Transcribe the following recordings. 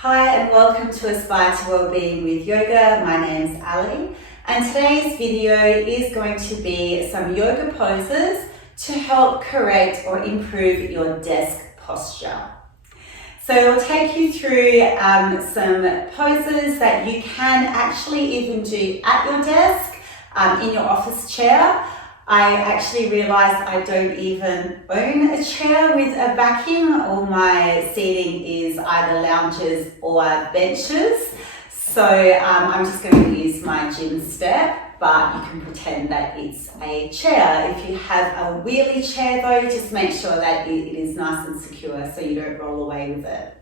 Hi and welcome to Aspire to Wellbeing with Yoga. My name's Ali and today's video is going to be some yoga poses to help correct or improve your desk posture. So I'll take you through some poses that you can actually even do at your desk, in your office chair. I actually realized I don't even own a chair with a backing. All my seating is either lounges or benches. So I'm just going to use my gym step, but you can pretend that it's a chair. If you have a wheelie chair though, just make sure that it is nice and secure so you don't roll away with it.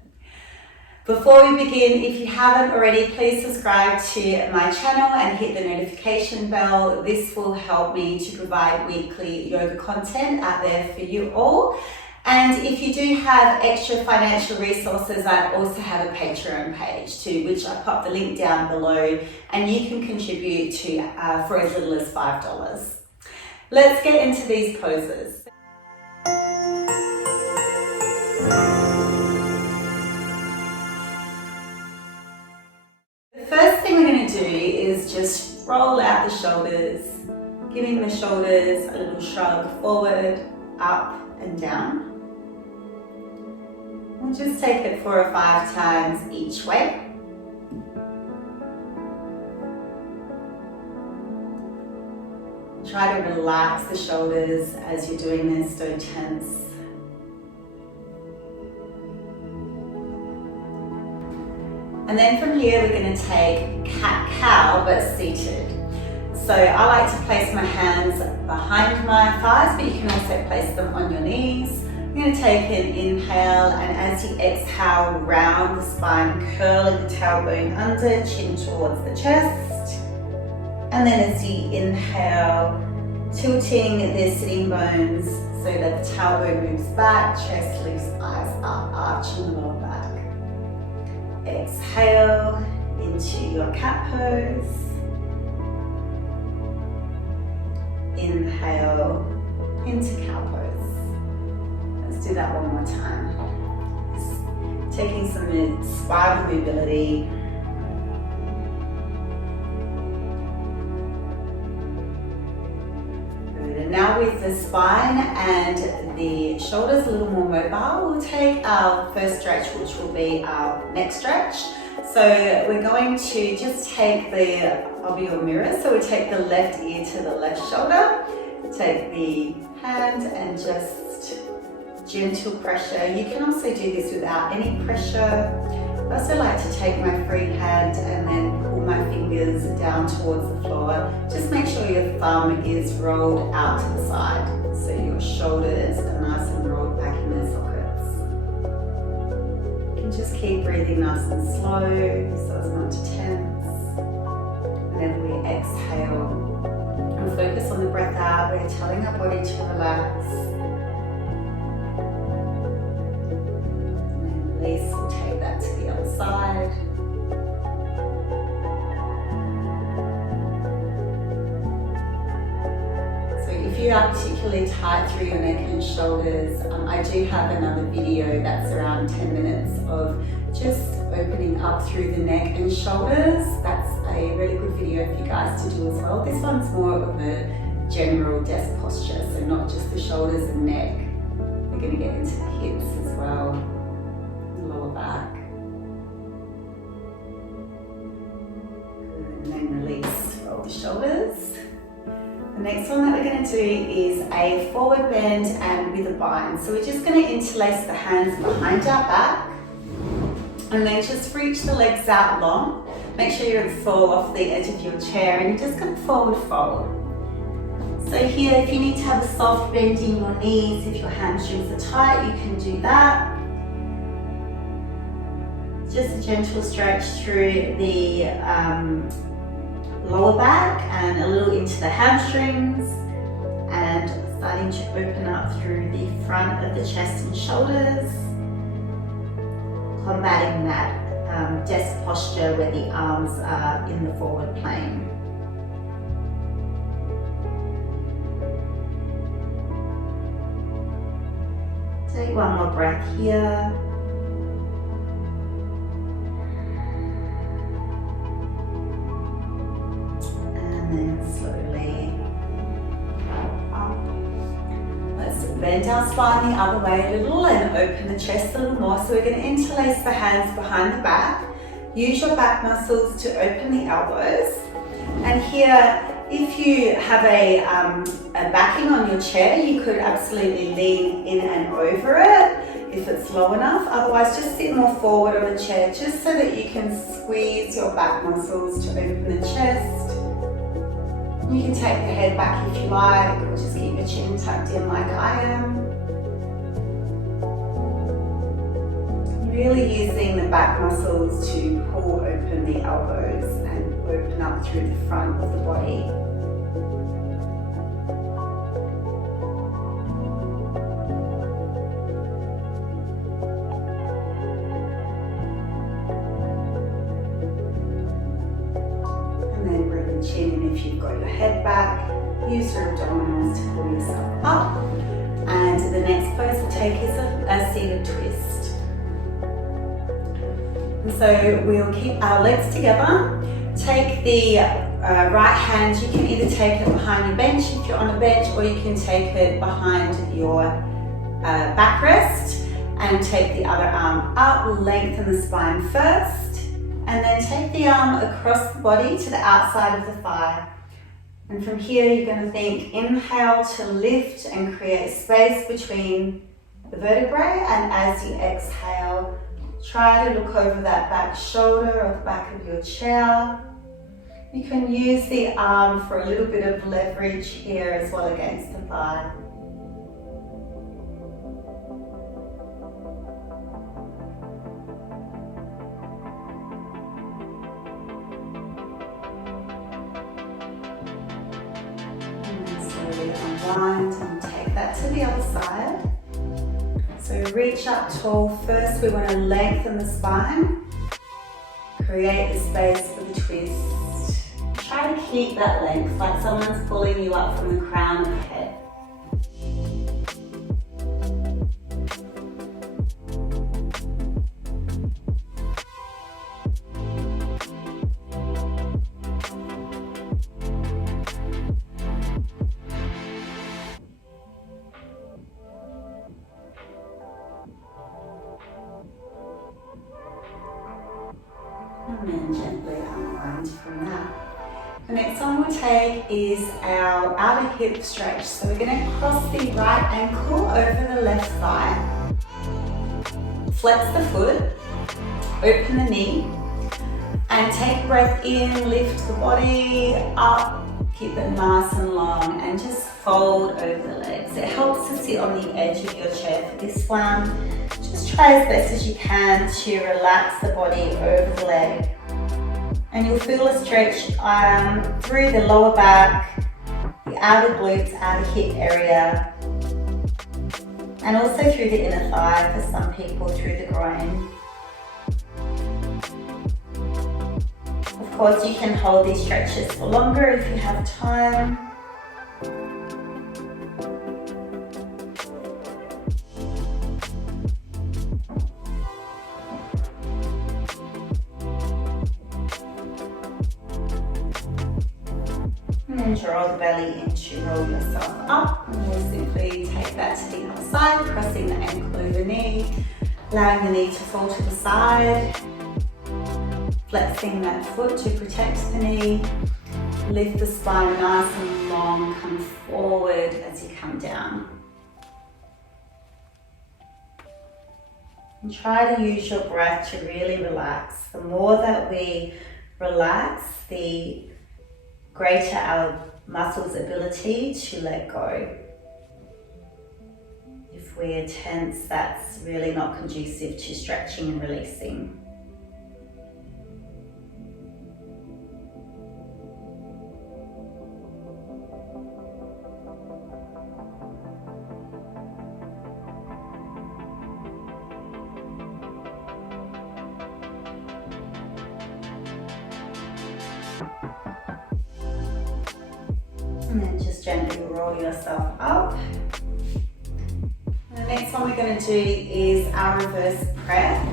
Before we begin, if you haven't already, please subscribe to my channel and hit the notification bell. This will help me to provide weekly yoga content out there for you all. And if you do have extra financial resources, I also have a Patreon page to which I pop the link down below, and you can contribute to for as little as $5. Let's get into these poses. First thing we're going to do is just roll out the shoulders, giving the shoulders a little shrug forward, up and down. We'll just take it 4 or 5 times each way. Try to relax the shoulders as you're doing this, don't tense. And then from here we're going to take cat-cow but seated. So I like to place my hands behind my thighs, but you can also place them on your knees. I'm going to take an inhale, and as you exhale, round the spine, curling the tailbone under, chin towards the chest. And then as you inhale, tilting the sitting bones so that the tailbone moves back, chest lifts, eyes up, arching the lower back. Exhale into your cat pose. Inhale into cow pose. Let's do that one more time. Just taking some spinal mobility. Good. And now with the spine and the shoulders a little more mobile, we'll take our first stretch, which will be our neck stretch. So we're going to just take I'll be your mirror, so we'll take the left ear to the left shoulder, take the hand and just gentle pressure. You can also do this without any pressure. I also like to take my free hand and then pull my fingers down towards the floor. Just make sure your thumb is rolled out to the side, so your shoulders are nice and rolled back in their sockets. You can just keep breathing nice and slow so as not to tense. Whenever we exhale and focus on the breath out, we're telling our body to relax. And then release, we'll take that to the other side. If you are particularly tight through your neck and shoulders, I do have another video that's around 10 minutes of just opening up through the neck and shoulders. That's a really good video for you guys to do as well. This one's more of a general desk posture, so not just the shoulders and neck. We're going to get into the hips as well, the lower back. Good, and then release, roll the shoulders. The next one that we're going to do is a forward bend and with a bind. So we're just going to interlace the hands behind our back and then just reach the legs out long. Make sure you don't fall off the edge of your chair, and you're just going to forward fold. So here, if you need to have a soft bend in your knees, if your hamstrings are tight, you can do that. Just a gentle stretch through the lower back and a little into the hamstrings, and starting to open up through the front of the chest and shoulders, combating that desk posture where the arms are in the forward plane. Take one more breath here. bend our spine the other way a little and open the chest a little more. So we're going to interlace the hands behind the back. Use your back muscles to open the elbows. And here, if you have a backing on your chair, you could absolutely lean in and over it if it's low enough. Otherwise, just sit more forward on the chair just so that you can squeeze your back muscles to open the chest. You can take the head back if you like, or just keep your chin tucked in like I am. Really using the back muscles to pull open the elbows and open up through the front of the body. And then bring the chin in if you've got your head back. Use your abdominals to pull yourself up. And the next pose we'll take is a seated twist. And so we'll keep our legs together. Take the right hand, you can either take it behind your bench if you're on a bench, or you can take it behind your backrest and take the other arm up, lengthen the spine first, and then take the arm across the body to the outside of the thigh. And from here you're going to think, inhale to lift and create space between the vertebrae, and as you exhale, try to look over that back shoulder or the back of your chair. You can use the arm for a little bit of leverage here as well against the thigh. And then slowly unwind and take that to the other side. So reach up tall. First we want to lengthen the spine. Create the space for the twist. Try to keep that length, like someone's pulling you up from the crown of the head. And then gently unwind from that. The next one we'll take is our outer hip stretch. So we're going to cross the right ankle over the left thigh. Flex the foot, open the knee, and take a breath in, lift the body up, keep it nice and long, and just fold over the legs. It helps to sit on the edge of your chair for this one. Just try as best as you can to relax the body over the leg. And you'll feel a stretch through the lower back, the outer glutes, outer hip area, and also through the inner thigh for some people, through the groin. Of course, you can hold these stretches for longer if you have time. And then draw the belly in to roll yourself up. And we'll simply take that to the other side, crossing the ankle over the knee, allowing the knee to fall to the side, flexing that foot to protect the knee, lift the spine nice and long, come forward as you come down. And try to use your breath to really relax. The more that we relax, the greater our muscles' ability to let go. If we're tense, that's really not conducive to stretching and releasing. And then just gently roll yourself up. And the next one we're going to do is our reverse prayer.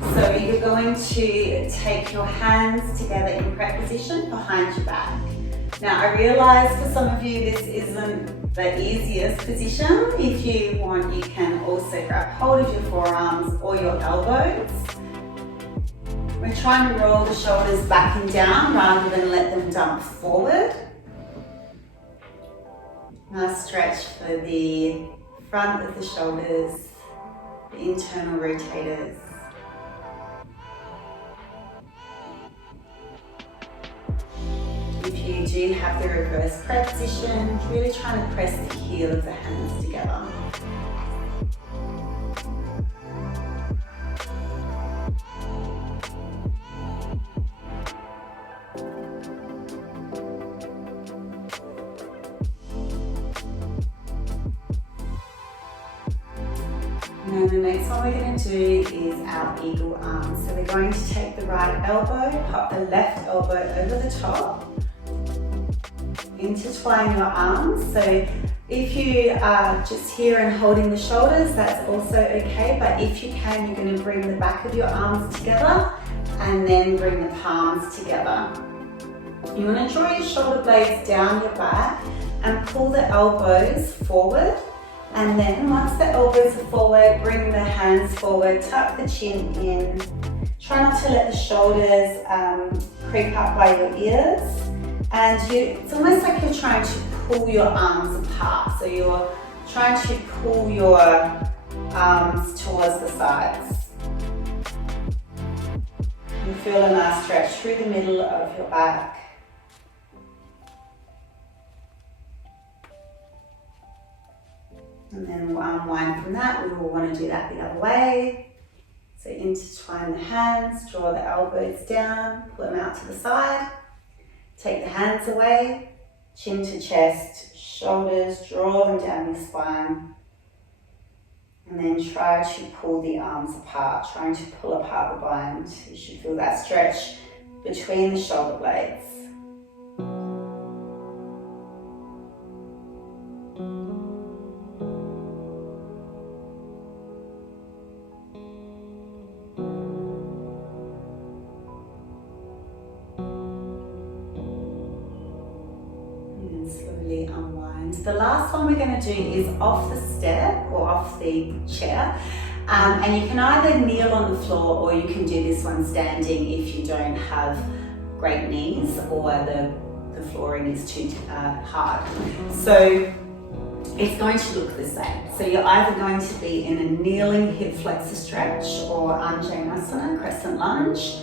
So you're going to take your hands together in prayer position behind your back. Now I realise for some of you this isn't the easiest position. If you want, you can also grab hold of your forearms or your elbows. We're trying to roll the shoulders back and down rather than let them dump forward. Nice stretch for the front of the shoulders, the internal rotators. If you do have the reverse press position, really trying to press the heel of the hands together. And the next one we're going to do is our eagle arms. So we're going to take the right elbow, pop the left elbow over the top, intertwine your arms. So if you are just here and holding the shoulders, that's also okay, but if you can, you're going to bring the back of your arms together and then bring the palms together. You want to draw your shoulder blades down your back and pull the elbows forward. And then once the elbows are forward, bring the hands forward, tuck the chin in. Try not to let the shoulders creep up by your ears. And it's almost like you're trying to pull your arms apart. So you're trying to pull your arms towards the sides. You feel a nice stretch through the middle of your back. And then we'll unwind from that. We will want to do that the other way. So intertwine the hands, draw the elbows down, pull them out to the side. Take the hands away, chin to chest, shoulders, draw them down your spine. And then try to pull the arms apart, trying to pull apart the bind. You should feel that stretch between the shoulder blades. Slowly unwind. The last one we're going to do is off the step or off the chair, and you can either kneel on the floor or you can do this one standing if you don't have great knees or the flooring is too hard. So it's going to look the same. So you're either going to be in a kneeling hip flexor stretch or Anjaneyasana, crescent lunge.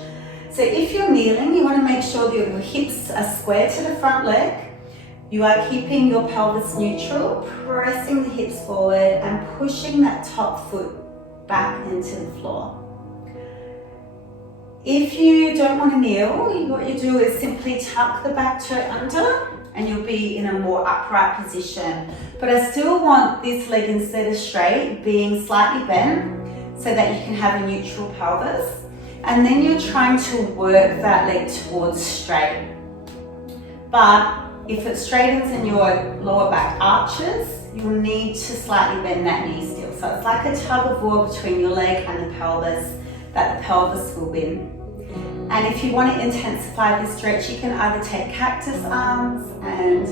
So if you're kneeling, you want to make sure that your hips are square to the front leg. You are keeping your pelvis neutral, pressing the hips forward and pushing that top foot back into the floor. If you don't want to kneel, what you do is simply tuck the back toe under and you'll be in a more upright position. But I still want this leg, instead of straight, being slightly bent so that you can have a neutral pelvis. And then you're trying to work that leg towards straight. But if it straightens and your lower back arches, you'll need to slightly bend that knee still. So it's like a tug of war between your leg and the pelvis, that the pelvis will win. And if you want to intensify this stretch, you can either take cactus arms and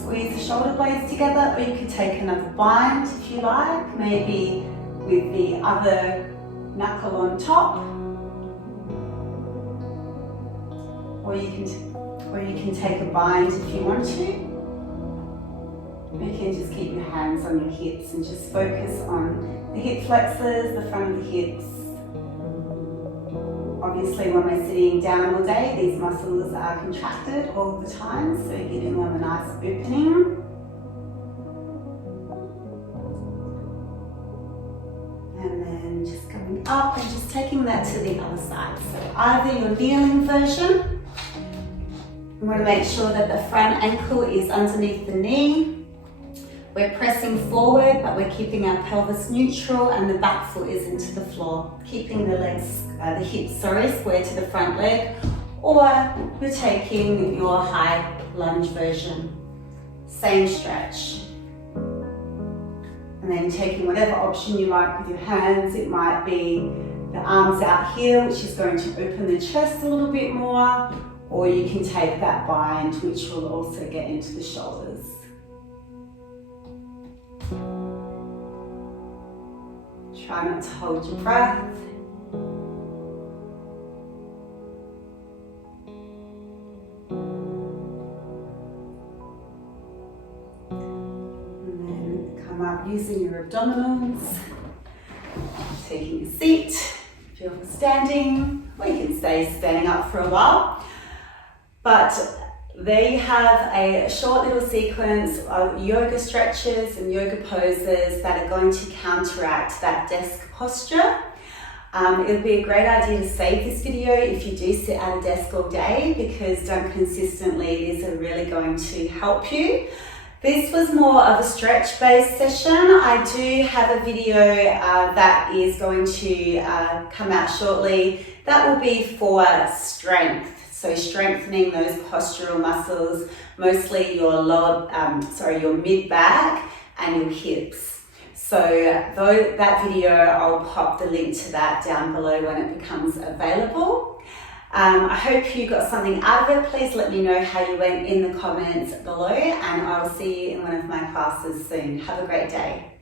squeeze the shoulder blades together, or you could take another bind if you like, maybe with the other knuckle on top. Or you can take a bind if you want to. You can just keep your hands on your hips and just focus on the hip flexors, the front of the hips. Obviously, when we're sitting down all day, these muscles are contracted all the time, so giving them a nice opening. And then just coming up and just taking that to the other side. So either your kneeling version, we want to make sure that the front ankle is underneath the knee. We're pressing forward, but we're keeping our pelvis neutral and the back foot is into the floor. Keeping the legs, the hips, square to the front leg. Or you're taking your high lunge version. Same stretch. And then taking whatever option you like with your hands. It might be the arms out here, which is going to open the chest a little bit more. or you can take that bind, which will also get into the shoulders. Try not to hold your breath. And then come up using your abdominals. Taking a seat, if you're standing, or you can stay standing up for a while. But they have a short little sequence of yoga stretches and yoga poses that are going to counteract that desk posture. It would be a great idea to save this video if you do sit at a desk all day, because done consistently, these are really going to help you. This was more of a stretch-based session. I do have a video that is going to come out shortly. That will be for strength. So strengthening those postural muscles, mostly your your mid back and your hips. So that video, I'll pop the link to that down below when it becomes available. I hope you got something out of it. Please let me know how you went in the comments below, and I'll see you in one of my classes soon. Have a great day.